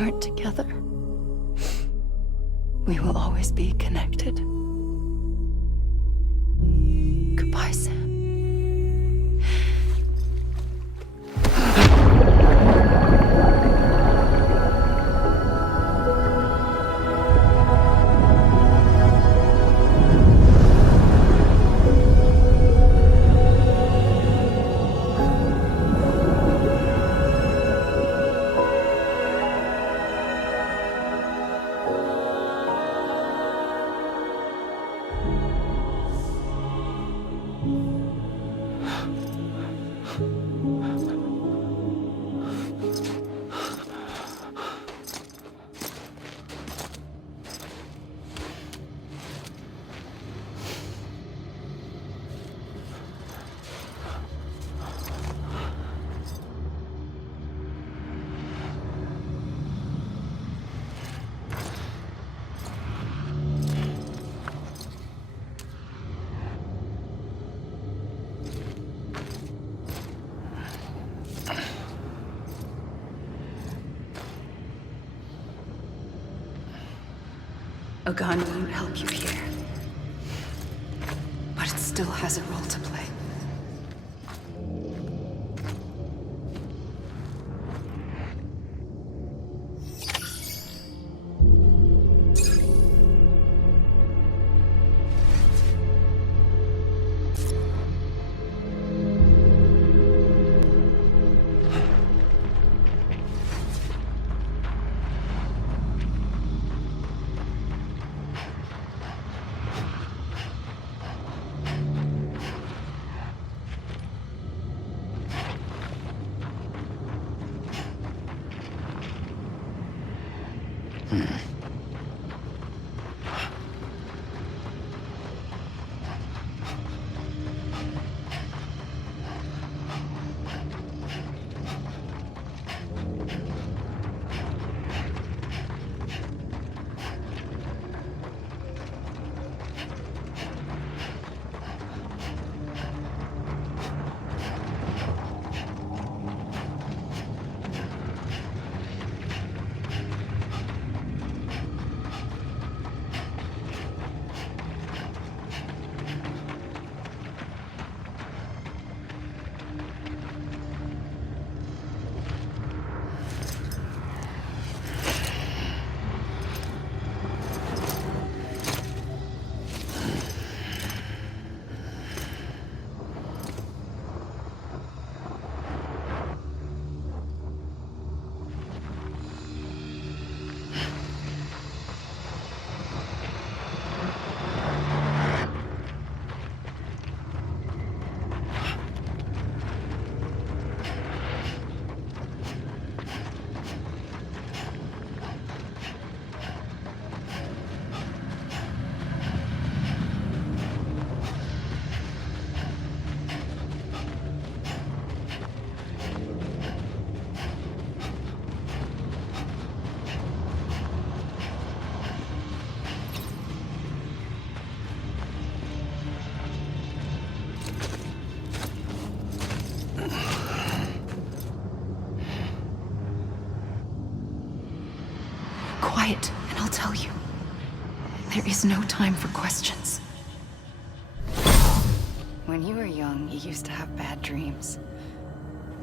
aren't together, we will always be connected. Goodbye, Sam. A gun won't help you here, but it still has a role to play. Quiet, and I'll tell you. There is no time for questions. When you were young, you used to have bad dreams.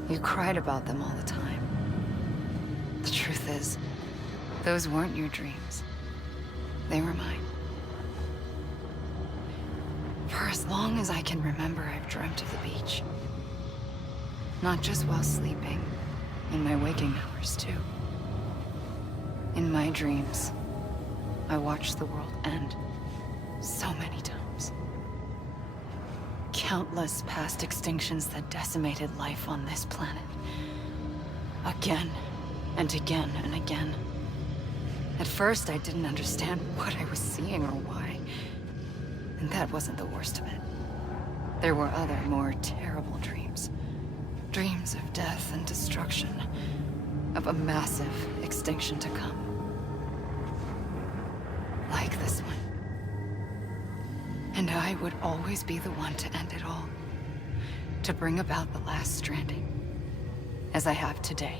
You cried about them all the time. The truth is, those weren't your dreams. They were mine. For as long as I can remember, I've dreamt of the beach. Not just while sleeping, in my waking hours too. In my dreams, I watched the world end so many times. Countless past extinctions that decimated life on this planet. Again and again and again. At first, I didn't understand what I was seeing or why. And that wasn't the worst of it. There were other, more terrible dreams. Dreams of death and destruction. Of a massive extinction to come. Like this one. And I would always be the one to end it all. To bring about the last stranding. As I have today.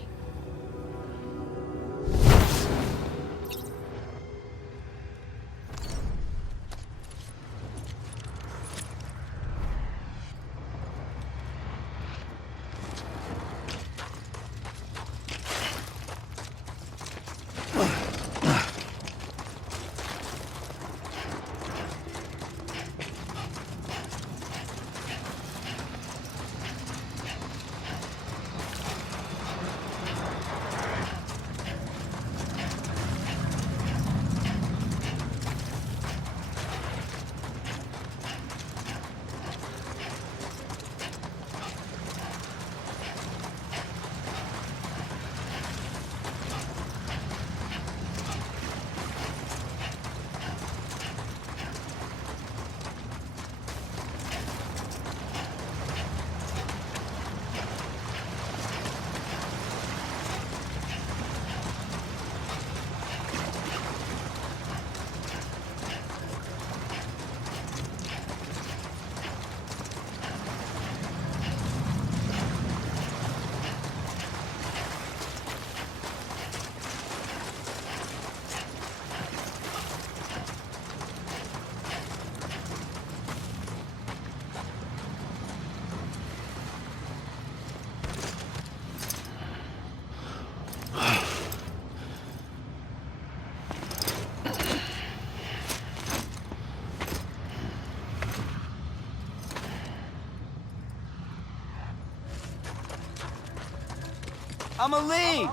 Amelie!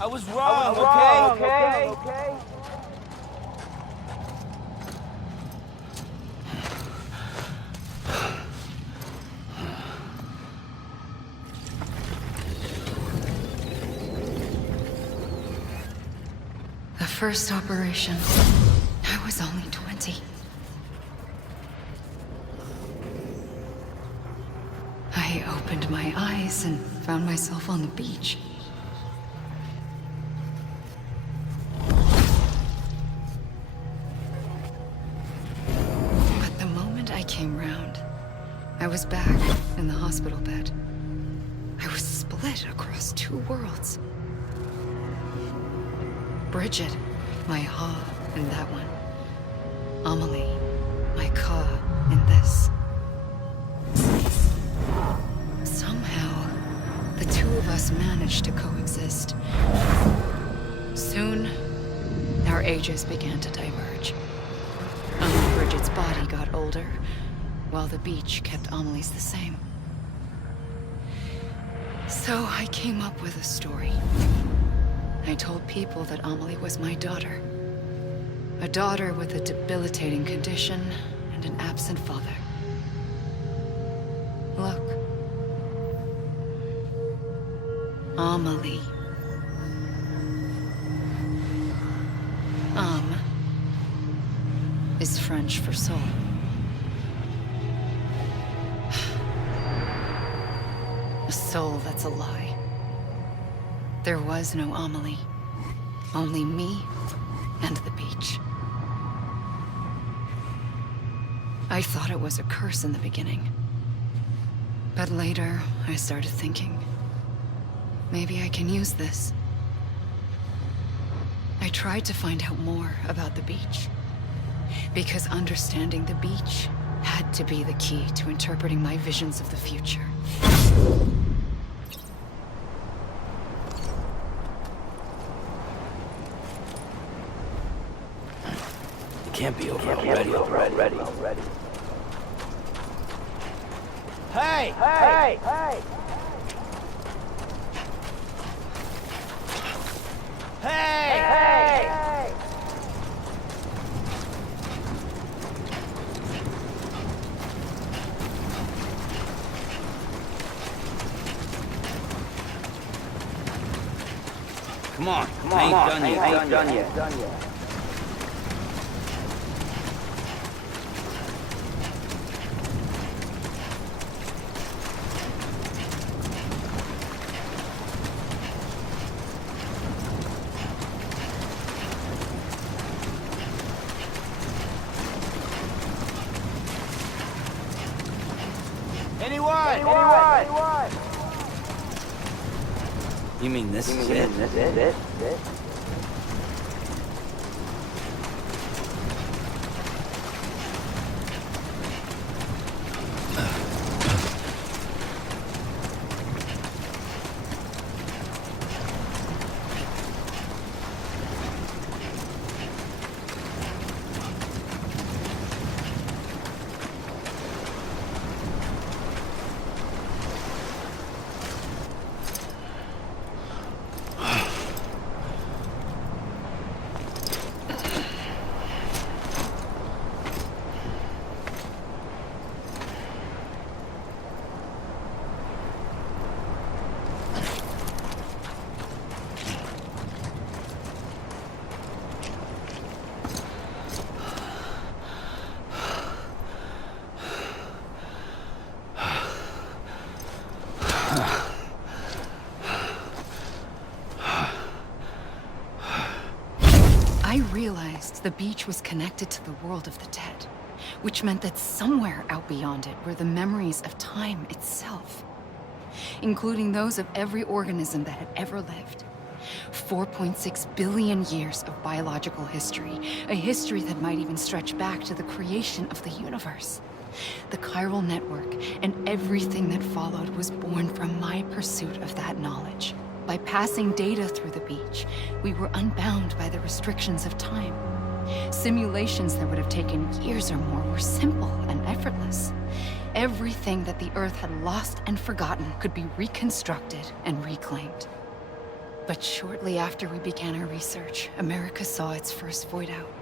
I was wrong, okay? The first operation, I was only 20. I opened my eyes and found myself on the beach. But the moment I came round, I was back in the hospital bed. I was split across two worlds. Bridget, my ha in that one. Amelie, my ka in this. Somehow, the two of us managed to coexist. Soon, our ages began to diverge. Bridget's body got older, while the beach kept Amelie's the same. So I came up with a story. I told people that Amelie was my daughter. A daughter with a debilitating condition and an absent father. Look. Amelie. Is French for soul. A soul that's a lie. There was no Amelie. Only me and the beach. I thought it was a curse in the beginning. But later, I started thinking, maybe I can use this. I tried to find out more about the beach. Because understanding the beach had to be the key to interpreting my visions of the future. Can't be over already. Hey! Come on, I ain't done yet. Anyone? You mean this is it? I realized the beach was connected to the world of the dead, which meant that somewhere out beyond it were the memories of time itself, including those of every organism that had ever lived. 4.6 billion years of biological history, a history that might even stretch back to the creation of the universe. The chiral network and everything that followed was born from my pursuit of that knowledge. By passing data through the beach, we were unbound by the restrictions of time. Simulations that would have taken years or more were simple and effortless. everything that the Earth had lost and forgotten could be reconstructed and reclaimed. But shortly after we began our research, America saw its first void out.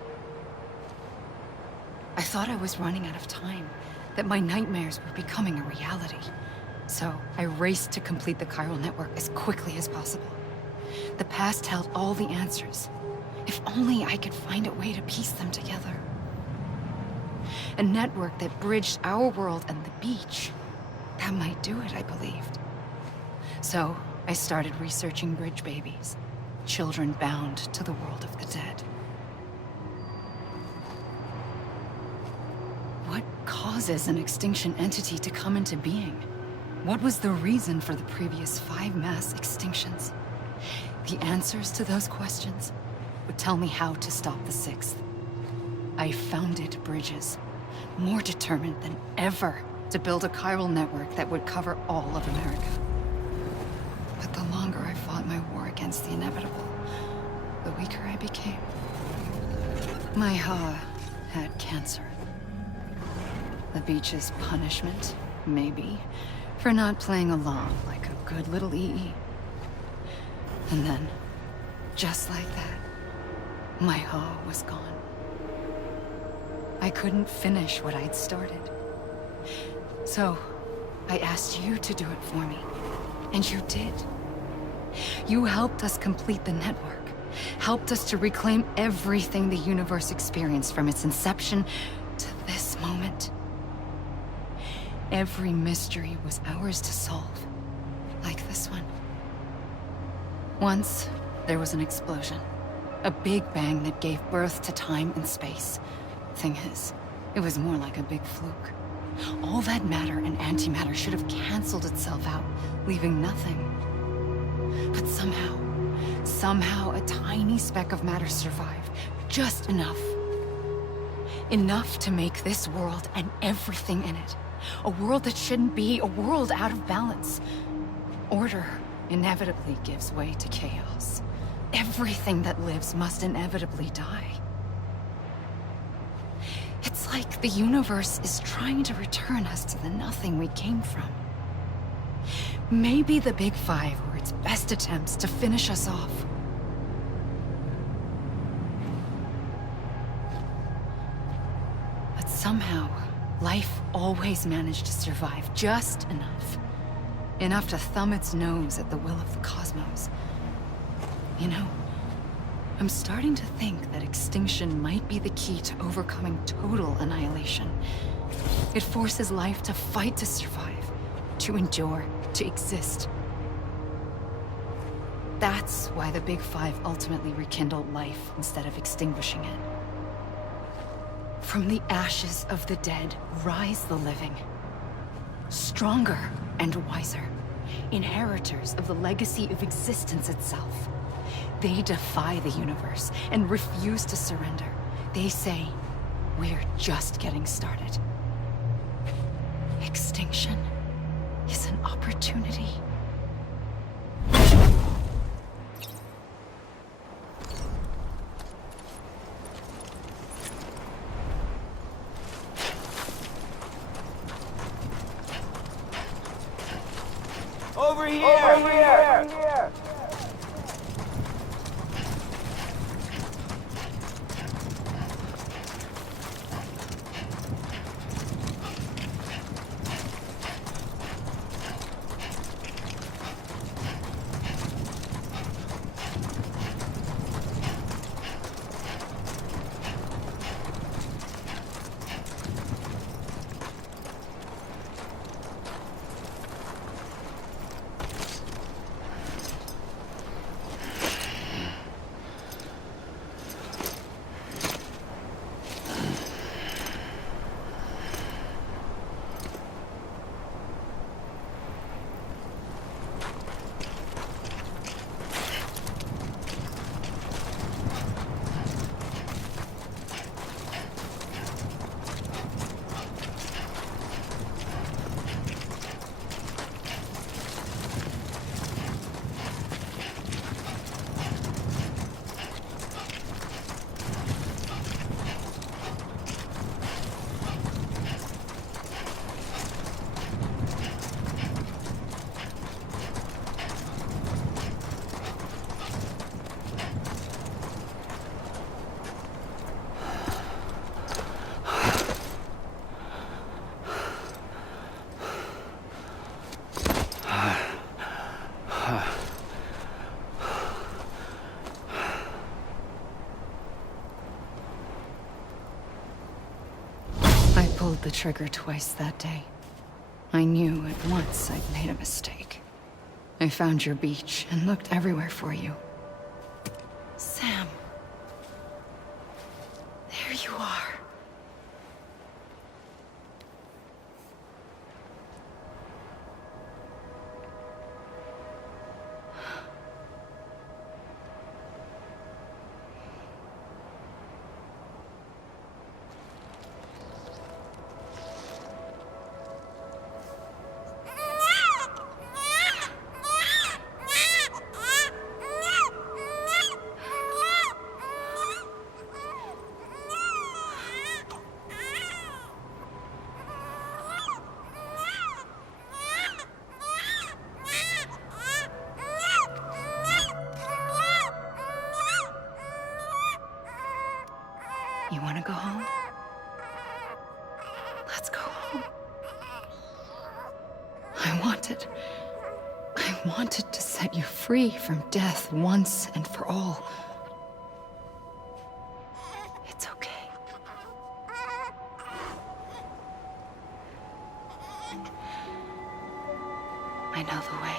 I thought I was running out of time, that my nightmares were becoming a reality. So I raced to complete the chiral network as quickly as possible. The past held all the answers. If only I could find a way to piece them together. A network that bridged our world and the beach. That might do it, I believed. So I started researching bridge babies, children bound to the world of the dead. What causes an extinction entity to come into being? What was the reason for the previous 5 mass extinctions? The answers to those questions would tell me how to stop the 6th. I founded bridges, more determined than ever to build a chiral network that would cover all of America. But the longer I fought my war against the inevitable, the weaker I became. My Ha had cancer. The beach's punishment, maybe, for not playing along like a good little EE. And then, just like that, my Ha was gone. I couldn't finish what I'd started. So, I asked you to do it for me. And you did. You helped us complete the network. Helped us to reclaim everything the universe experienced from its inception to this moment. Every mystery was ours to solve. Like this one. Once, there was an explosion. A big bang that gave birth to time and space. Thing is, it was more like a big fluke. All that matter and antimatter should have canceled itself out, leaving nothing. But somehow a tiny speck of matter survived. Just enough. Enough to make this world and everything in it. A world that shouldn't be, a world out of balance. Order inevitably gives way to chaos. Everything that lives must inevitably die. It's like the universe is trying to return us to the nothing we came from. Maybe the Big Five were its best attempts to finish us off. But somehow, life always managed to survive just enough. Enough to thumb its nose at the will of the cosmos. You know, I'm starting to think that extinction might be the key to overcoming total annihilation. It forces life to fight to survive, to endure, to exist. That's why the Big Five ultimately rekindled life instead of extinguishing it. From the ashes of the dead rise the living. Stronger and wiser. Inheritors of the legacy of existence itself. They defy the universe and refuse to surrender. They say, we're just getting started. Extinction is an opportunity. Over here! Over here! pulled the trigger twice that day. I knew at once I'd made a mistake. I found your beach and looked everywhere for you. Sam. There you are. You want to go home? Let's go home. I wanted to set you free from death once and for all. It's okay. I know the way.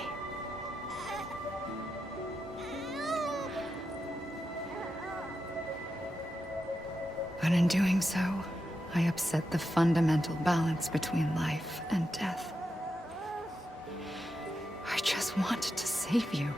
But in doing so, I upset the fundamental balance between life and death. I just wanted to save you.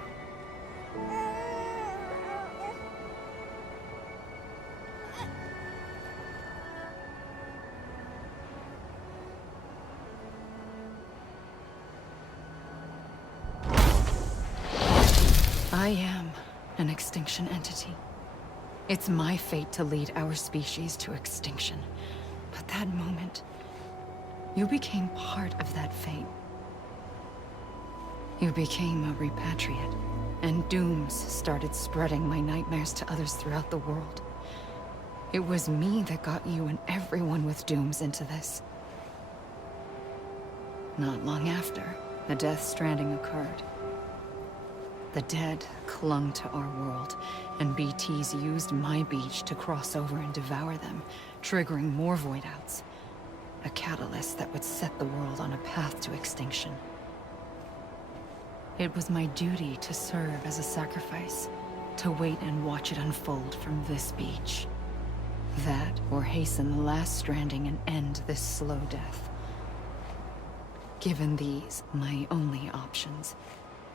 I am an extinction entity. It's my fate to lead our species to extinction. But that moment, you became part of that fate. You became a repatriate, and dooms started spreading my nightmares to others throughout the world. It was me that got you and everyone with dooms into this. Not long after, the Death Stranding occurred. The dead clung to our world, and BTs used my beach to cross over and devour them, triggering more void-outs. A catalyst that would set the world on a path to extinction. It was my duty to serve as a sacrifice, to wait and watch it unfold from this beach. That, or hasten the last stranding and end this slow death. Given these, my only options,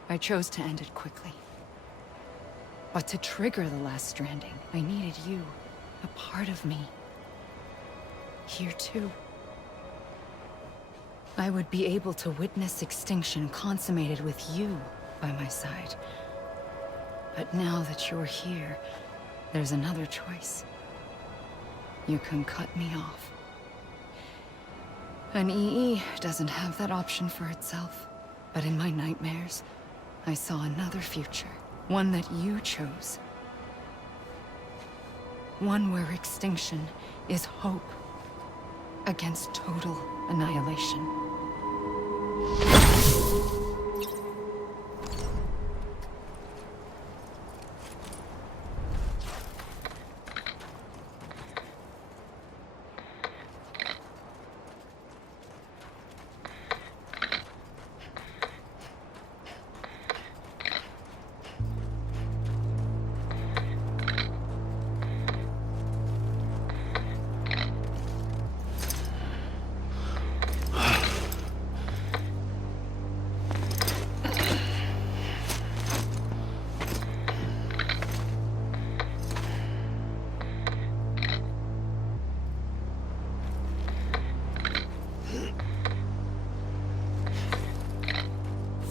I chose to end it quickly. But to trigger the last stranding, I needed you, a part of me. Here too. I would be able to witness extinction consummated with you by my side. But now that you're here, there's another choice. You can cut me off. An EE doesn't have that option for itself. But in my nightmares, I saw another future. One that you chose. One where extinction is hope against total annihilation.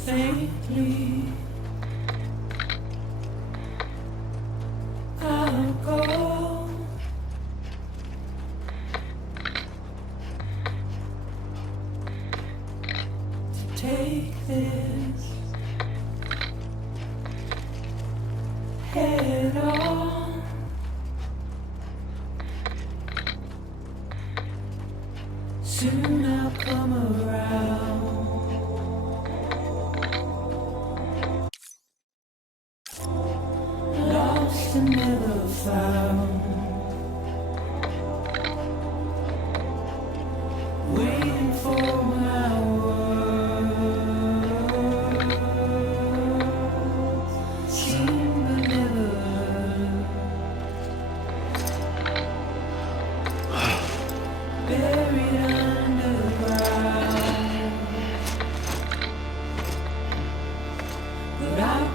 Faintly, I'll go to take this head on. Soon I'll come around.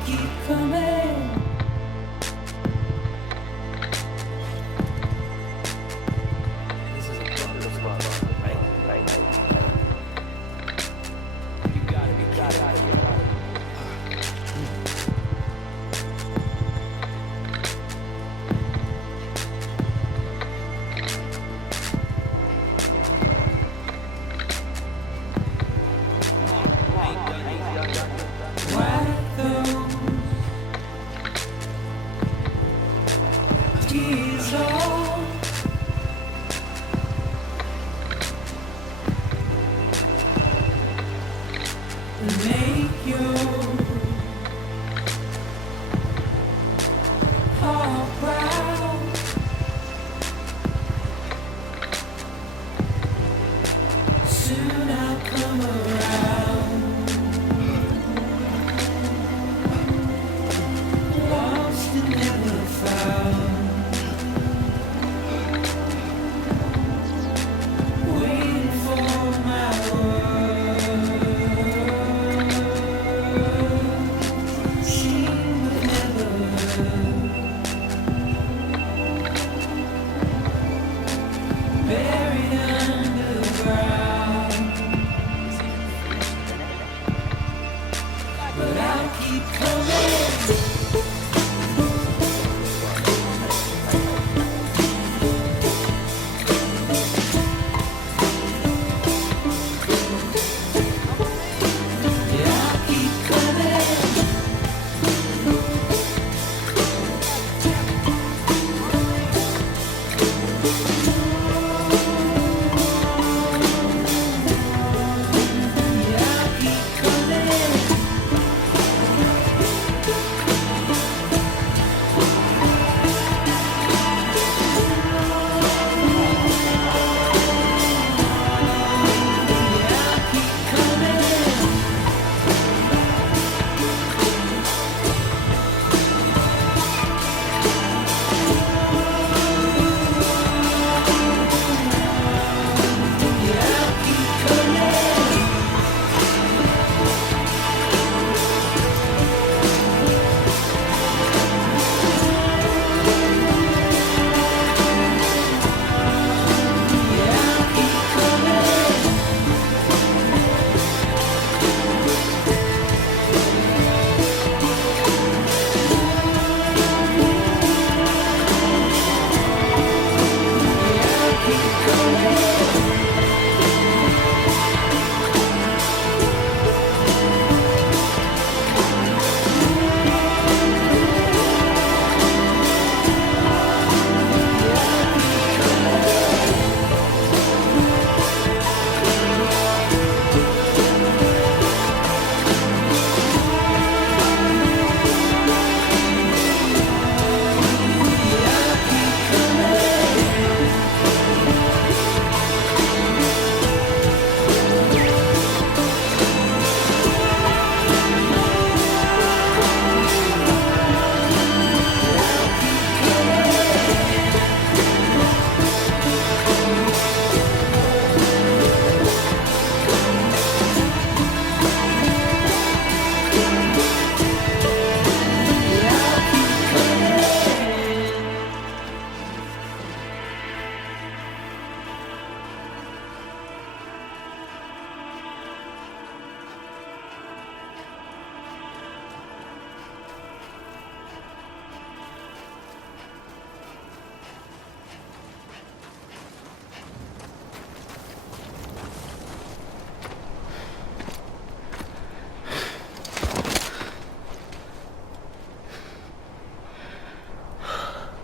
keep coming. This is a butterfly, right? You got it. Why those tears all make your heart proud? Soon I'll come around. Lost and never found. Waiting for my word. Seen but never heard. Buried underground. But I'll keep coming. Yeah, I'll keep coming. Yeah, I'll keep coming. Yeah, I'll keep coming. Yeah, I'll keep coming. Yeah, I'll keep coming. Yeah, I'll keep coming.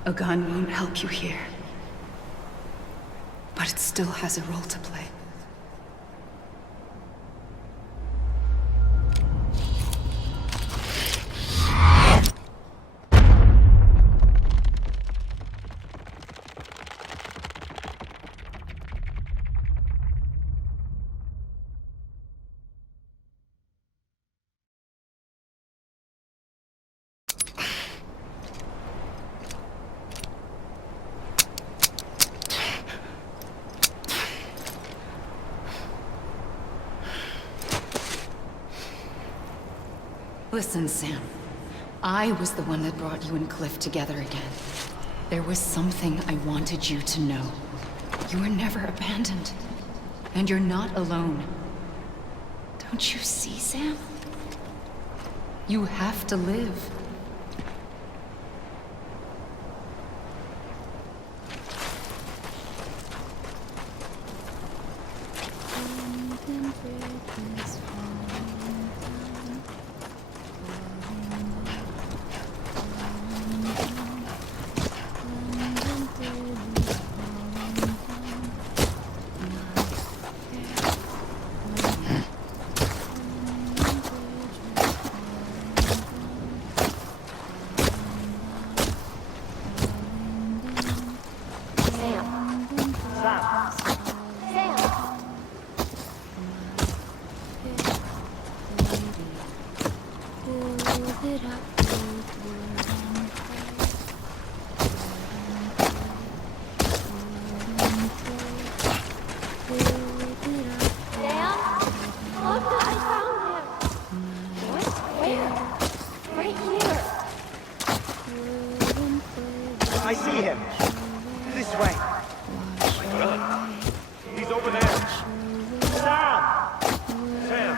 A gun won't help you here. But it still has a role to play. Listen, Sam. I was the one that brought you and Cliff together again. There was something I wanted you to know. You were never abandoned. And you're not alone. Don't you see, Sam? You have to live. I see him. This way. He's over there. Sam! Sam!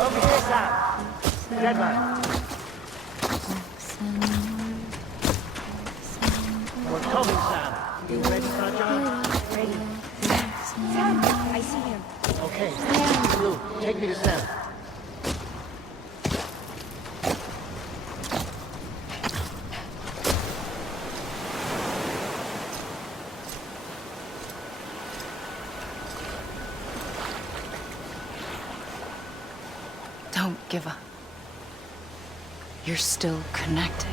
Over here, Sam. Dead man. We're coming, Sam. You ready for a job? Ready. Sam, I see him. Okay. Blue, take me to Sam. Don't give up. You're still connected.